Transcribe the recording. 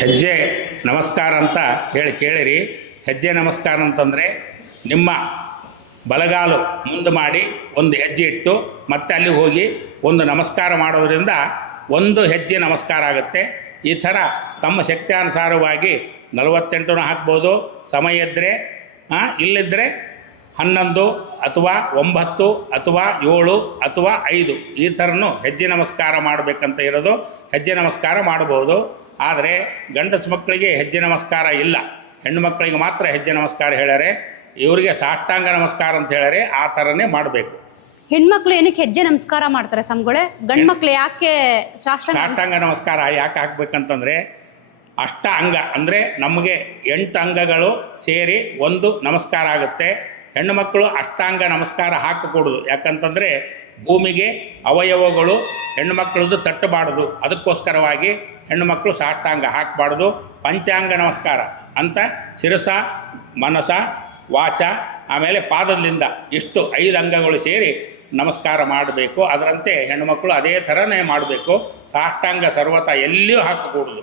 ಹೆಜ್ಜೆ ನಮಸ್ಕಾರ ಅಂತ ಹೇಳಿ ಕೇಳಿರಿ. ಹೆಜ್ಜೆ ನಮಸ್ಕಾರ ಅಂತಂದರೆ ನಿಮ್ಮ ಬಲಗಾಲು ಮುಂದೆ ಮಾಡಿ ಒಂದು ಹೆಜ್ಜೆ ಇಟ್ಟು ಮತ್ತೆ ಅಲ್ಲಿ ಹೋಗಿ ಒಂದು ನಮಸ್ಕಾರ ಮಾಡೋದರಿಂದ ಒಂದು ಹೆಜ್ಜೆ ನಮಸ್ಕಾರ ಆಗುತ್ತೆ. ಈ ಥರ ತಮ್ಮ ಶಕ್ತಿಯಾನುಸಾರವಾಗಿ 48 ಹಾಕ್ಬೋದು. ಸಮಯ ಇದ್ದರೆ ಇಲ್ಲಿದ್ದರೆ 11 ಅಥವಾ 9 ಅಥವಾ 7 ಅಥವಾ 5 ಈ ಥರನೂ ಹೆಜ್ಜೆ ನಮಸ್ಕಾರ ಮಾಡಬೇಕಂತ ಇರೋದು. ಹೆಜ್ಜೆ ನಮಸ್ಕಾರ ಮಾಡ್ಬೋದು. ಆದರೆ ಗಂಡಸು ಮಕ್ಕಳಿಗೆ ಹೆಜ್ಜೆ ನಮಸ್ಕಾರ ಇಲ್ಲ, ಹೆಣ್ಣು ಮಕ್ಕಳಿಗೆ ಮಾತ್ರ ಹೆಜ್ಜೆ ನಮಸ್ಕಾರ ಹೇಳ್ಯಾರೆ. ಇವರಿಗೆ ಸಾಷ್ಟಾಂಗ ನಮಸ್ಕಾರ ಅಂತ ಹೇಳ್ಯಾರೆ. ಆ ಥರನೇ ಮಾಡಬೇಕು. ಹೆಣ್ಮಕ್ಳು ಏನಕ್ಕೆ ಹೆಜ್ಜೆ ನಮಸ್ಕಾರ ಮಾಡ್ತಾರೆ ಸ್ವಾಮಿಗಳೇ? ಗಂಡು ಮಕ್ಳು ಯಾಕೆ ಸಾಷ್ಟಾಂಗ ನಮಸ್ಕಾರ ಯಾಕೆ ಹಾಕ್ಬೇಕಂತಂದರೆ ಅಷ್ಟ ಅಂಗ ಅಂದರೆ ನಮಗೆ 8 ಅಂಗಗಳು ಸೇರಿ ಒಂದು ನಮಸ್ಕಾರ ಆಗುತ್ತೆ. ಹೆಣ್ಣು ಮಕ್ಕಳು ಅಷ್ಟಾಂಗ ನಮಸ್ಕಾರ ಹಾಕಕೂಡದು. ಯಾಕಂತಂದರೆ ಭೂಮಿಗೆ ಅವಯವಗಳು ಹೆಣ್ಣು ಮಕ್ಕಳದ್ದು ತಟ್ಟಬಾರ್ದು. ಅದಕ್ಕೋಸ್ಕರವಾಗಿ ಹೆಣ್ಣು ಮಕ್ಕಳು ಸಾಷ್ಟಾಂಗ ಹಾಕಬಾರ್ದು. ಪಂಚಾಂಗ ನಮಸ್ಕಾರ ಅಂತ ಶಿರಸ, ಮನಸ, ವಾಚ ಆಮೇಲೆ ಪಾದದಿಂದ ಇಷ್ಟು 5 ಅಂಗಗಳು ಸೇರಿ ನಮಸ್ಕಾರ ಮಾಡಬೇಕು. ಅದರಂತೆ ಹೆಣ್ಣುಮಕ್ಕಳು ಅದೇ ಥರನೇ ಮಾಡಬೇಕು. ಸಾಷ್ಟಾಂಗ ಸರ್ವತ ಎಲ್ಲಿಯೂ ಹಾಕಕೂಡದು.